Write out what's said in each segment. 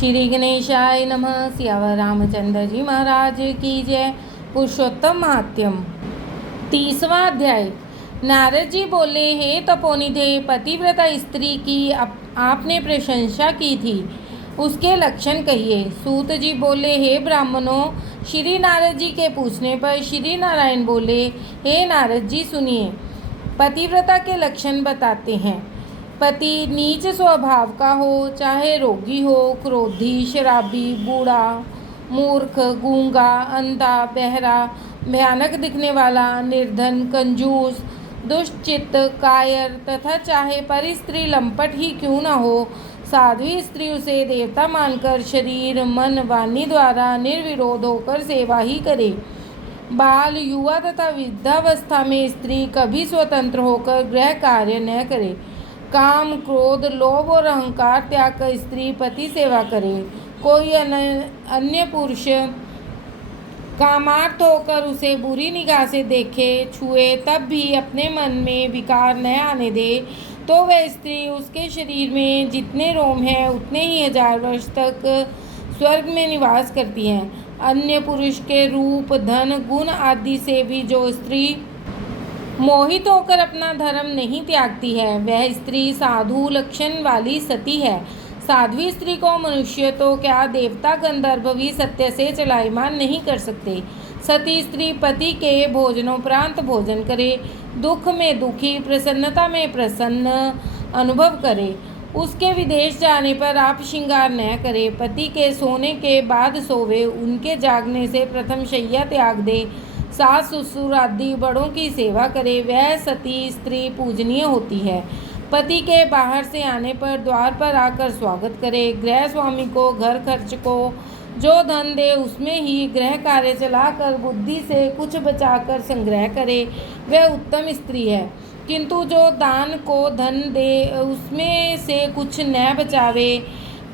श्री गणेशाय नमः। सियावर रामचंद्र जी महाराज की जय। पुरुषोत्तम महात्म्य 30वां अध्याय। नारद जी बोले, हे तपोनिधे, पतिव्रता स्त्री की आपने प्रशंसा की थी, उसके लक्षण कहिए। सूत जी बोले, हे ब्राह्मणों, श्री नारद जी के पूछने पर श्री नारायण बोले, हे नारद जी सुनिए, पतिव्रता के लक्षण बताते हैं। पति नीच स्वभाव का हो, चाहे रोगी हो, क्रोधी, शराबी, बूढ़ा, मूर्ख, गूंगा, अंधा, बहरा, भयानक दिखने वाला, निर्धन, कंजूस, दुष्चित्त, कायर तथा चाहे पर स्त्री लंपट ही क्यों न हो, साध्वी स्त्री उसे देवता मानकर शरीर, मन, वाणी द्वारा निर्विरोध होकर सेवा ही करे। बाल, युवा तथा वृद्धावस्था में स्त्री कभी स्वतंत्र होकर गृह कार्य न करे। काम, क्रोध, लोभ और अहंकार त्याग कर स्त्री पति सेवा करे। कोई अन्य पुरुष कामार्थ होकर उसे बुरी निगाह से देखे, छुए, तब भी अपने मन में विकार न आने दे, तो वह स्त्री उसके शरीर में जितने रोम हैं उतने ही 1000 वर्ष तक स्वर्ग में निवास करती है। अन्य पुरुष के रूप, धन, गुण आदि से भी जो स्त्री मोहित होकर अपना धर्म नहीं त्यागती है, वह स्त्री साधु लक्षण वाली सती है। साध्वी स्त्री को मनुष्य तो क्या, देवता गंधर्व भी सत्य से चलायमान नहीं कर सकते। सती स्त्री पति के भोजनोपरांत भोजन करे, दुख में दुखी, प्रसन्नता में प्रसन्न अनुभव करे। उसके विदेश जाने पर आप श्रृंगार न करे, पति के सोने के बाद सोवे, उनके जागने से प्रथम शैया त्याग दे, सास ससुर आदि बड़ों की सेवा करे, वह सती स्त्री पूजनीय होती है। पति के बाहर से आने पर द्वार पर आकर स्वागत करे, गृह स्वामी को घर खर्च को जो धन दे उसमें ही गृह कार्य चलाकर बुद्धि से कुछ बचाकर संग्रह करे, वह उत्तम स्त्री है। किंतु जो दान को धन दे उसमें से कुछ न बचावे,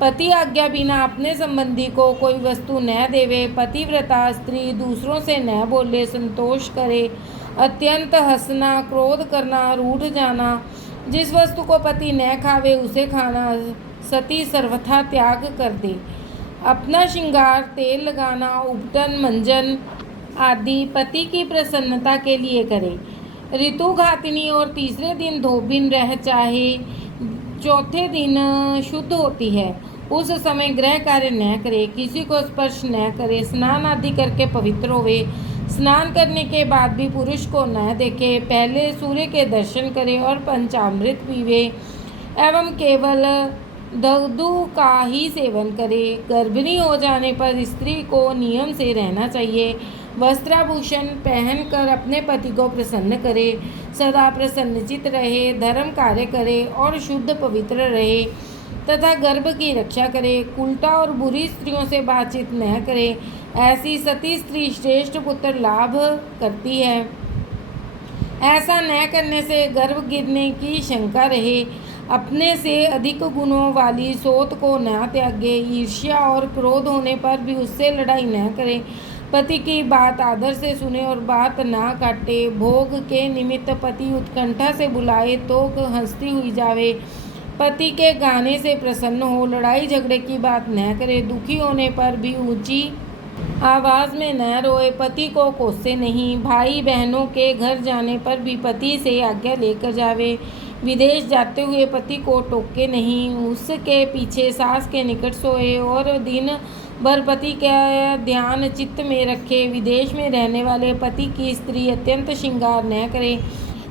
पति आज्ञा बिना अपने संबंधी को कोई वस्तु न देवे, पतिव्रता स्त्री दूसरों से न बोले, संतोष करे, अत्यंत हंसना, क्रोध करना, रूठ जाना, जिस वस्तु को पति न खावे उसे खाना सती सर्वथा त्याग कर दे। अपना श्रृंगार, तेल लगाना, उपटन, मंजन आदि पति की प्रसन्नता के लिए करे। ऋतु घातिनी और तीसरे दिन धोबिन रह, चाहे चौथे दिन शुद्ध होती है, उस समय गृह कार्य न करे, किसी को स्पर्श न करे, स्नान आदि करके पवित्र होवे, स्नान करने के बाद भी पुरुष को न देखे, पहले सूर्य के दर्शन करे और पंचामृत पीवे एवं केवल दधु का ही सेवन करे। गर्भिणी हो जाने पर स्त्री को नियम से रहना चाहिए, वस्त्राभूषण पहनकर अपने पति को प्रसन्न करे, सदा प्रसन्नचित रहे, धर्म कार्य करे और शुद्ध पवित्र रहे तथा गर्भ की रक्षा करे, उल्टा और बुरी स्त्रियों से बातचीत न करे। ऐसी सती स्त्री श्रेष्ठ पुत्र लाभ करती है। ऐसा न करने से गर्भ गिरने की शंका रहे। अपने से अधिक गुणों वाली सोत को न त्यागे, ईर्ष्या और क्रोध होने पर भी उससे लड़ाई न करे, पति की बात आदर से सुने और बात ना काटे, भोग के निमित्त पति उत्कंठा से बुलाए तो हंसती हुई जावे, पति के गाने से प्रसन्न हो, लड़ाई झगड़े की बात न करे, दुखी होने पर भी ऊंची आवाज में न रोए, पति को कोसे नहीं, भाई बहनों के घर जाने पर भी पति से आज्ञा लेकर जावे, विदेश जाते हुए पति को टोके नहीं, उसके पीछे सास के निकट सोए और दिन भर पति का ध्यान चित्त में रखे। विदेश में रहने वाले पति की स्त्री अत्यंत श्रृंगार न करे,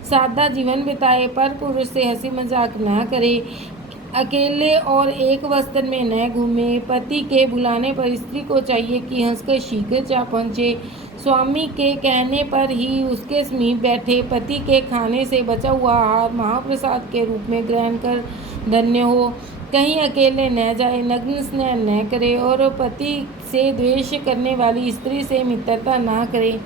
सादा जीवन बिताए, पर पुरुष से हंसी मजाक न करे, अकेले और एक वस्त्र में न घूमे, पति के बुलाने पर स्त्री को चाहिए कि हंसकर शीघ्र जा पहुँचे, स्वामी के कहने पर ही उसके समीप बैठे, पति के खाने से बचा हुआ आहार महाप्रसाद के रूप में ग्रहण कर धन्य हो, कहीं अकेले न जाए, नग्न स्नान न करे और पति से द्वेष करने वाली स्त्री से मित्रता न करे।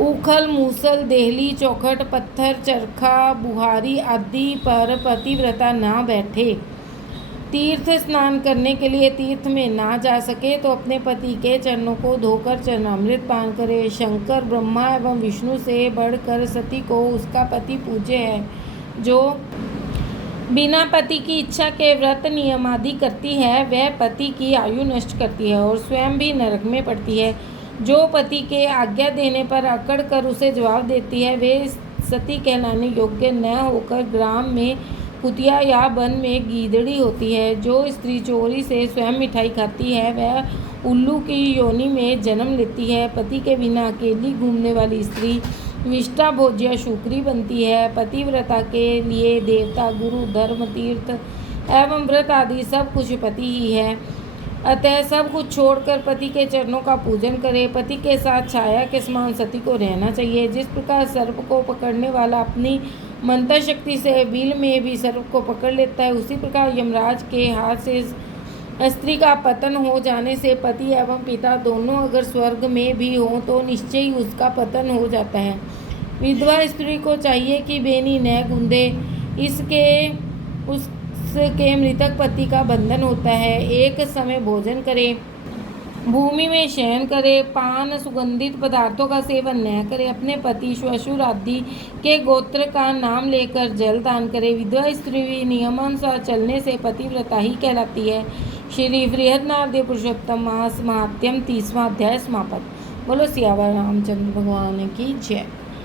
उखल, मूसल, देहली, चौखट, पत्थर, चरखा, बुहारी आदि पर पतिव्रता ना बैठे। तीर्थ स्नान करने के लिए तीर्थ में ना जा सके तो अपने पति के चरणों को धोकर चरणामृत पान करे। शंकर, ब्रह्मा एवं विष्णु से बढ़कर सती को उसका पति पूज्य है। जो बिना पति की इच्छा के व्रत नियम आदि करती है, वह पति की आयु नष्ट करती है और स्वयं भी नरक में पड़ती है। जो पति के आज्ञा देने पर अकड़ कर उसे जवाब देती है, वे सती कहलाने योग्य न होकर ग्राम में कुतिया या वन में गीदड़ी होती है। जो स्त्री चोरी से स्वयं मिठाई खाती है, वह उल्लू की योनि में जन्म लेती है। पति के बिना अकेली घूमने वाली स्त्री विष्टा भोज्य शुक्री बनती है। पतिव्रता के लिए देवता, गुरु, धर्म, तीर्थ एवं व्रत आदि सब कुछ पति ही है। अतः सब कुछ छोड़कर पति के चरणों का पूजन करें। पति के साथ छाया के समान सती को रहना चाहिए। जिस प्रकार सर्प को पकड़ने वाला अपनी मंत्र शक्ति से बिल में भी सर्प को पकड़ लेता है, उसी प्रकार यमराज के हाथ से स्त्री का पतन हो जाने से पति एवं पिता दोनों अगर स्वर्ग में भी हों तो निश्चय ही उसका पतन हो जाता है। विधवा स्त्री को चाहिए कि बेनी न गूंदे, उसके मृतक पति का बंधन होता है। एक समय भोजन करे, भूमि में शयन करे, पान सुगंधित पदार्थों का सेवन न करे, अपने पति श्वशुर आदि के गोत्र का नाम लेकर जल दान करे। विधवा स्त्री नियमानुसार चलने से पतिव्रता ही कहलाती है। श्री बृहन्नारद पुरुषोत्तम मास महात्म्यम 30वां अध्याय समाप्त। बोलो सियावर रामचंद्र भगवान की जय।